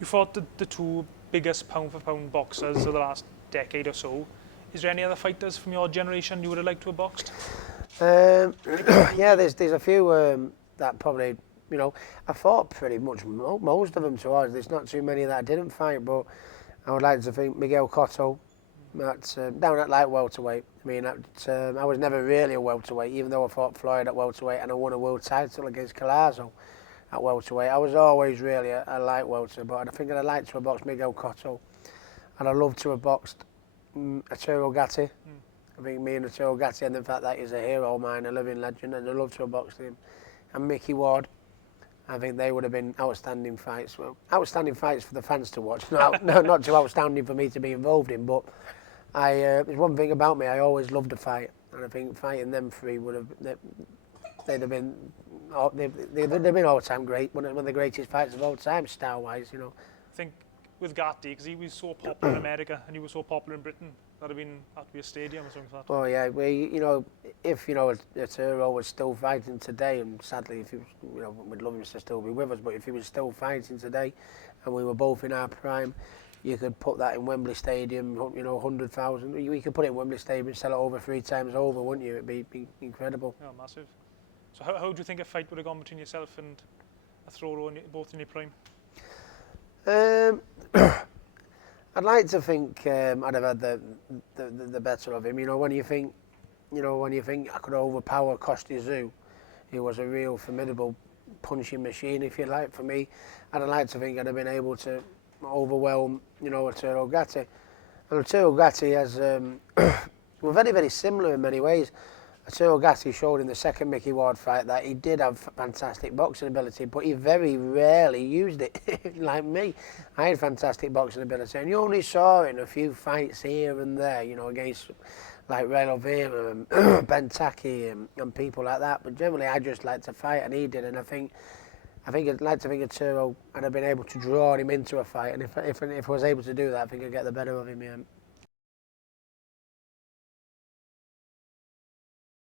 You fought the two biggest pound-for-pound boxers of the last decade or so. Is there any other fighters from your generation you would have liked to have boxed? Yeah, there's a few that probably, I fought pretty much most of them towards. There's not too many that I didn't fight, but I would like to think Miguel Cotto, that's down at light welterweight. I mean, I was never really a welterweight, even though I fought Floyd at welterweight and I won a world title against Collazo at welterweight. I was always really a light welter, but I think I'd like to have boxed Miguel Cotto, and I'd love to have boxed ARTURO GATTI. I think me and ARTURO GATTI, and the fact that he's a hero of mine, a living legend, and I'd love to have boxed him. And Mickey Ward, I think they would have been outstanding fights. Well, outstanding fights for the fans to watch, not too outstanding for me to be involved in. But there's one thing about me, I always loved a fight, and I think fighting them three would have, they'd have been, they've been all-time great, one of the greatest fights of all time, style-wise, I think with Gatti, because he was so popular in America and he was so popular in Britain, that'd have to be a stadium or something like that. Oh yeah, if Arturo was still fighting today, and sadly, if he was, we'd love him to still be with us, but if he was still fighting today, and we were both in our prime, you could put that in Wembley Stadium, 100,000. You could put it in Wembley Stadium and sell it over 3 times over, wouldn't you? It'd be incredible. Yeah, massive. So how do you think a fight would have gone between yourself and Arturo, both in your prime? I'd like to think I'd have had the better of him. When you think I could overpower Costa Zoo, he was a real formidable punching machine, if you like. For me, I'd like to think I'd have been able to overwhelm, ARTURO GATTI. And ARTURO GATTI has, we're very, very similar in many ways. ARTURO GATTI showed in the second Mickey Ward fight that he did have fantastic boxing ability, but he very rarely used it, like me. I had fantastic boxing ability, and you only saw it in a few fights here and there, against like Ray Oliveira and Ben Taki and people like that. But generally, I just like to fight, and he did. And I think I'd like to think Arturo, and I'd been able to draw him into a fight. And if I was able to do that, I think I'd get the better of him. Yeah.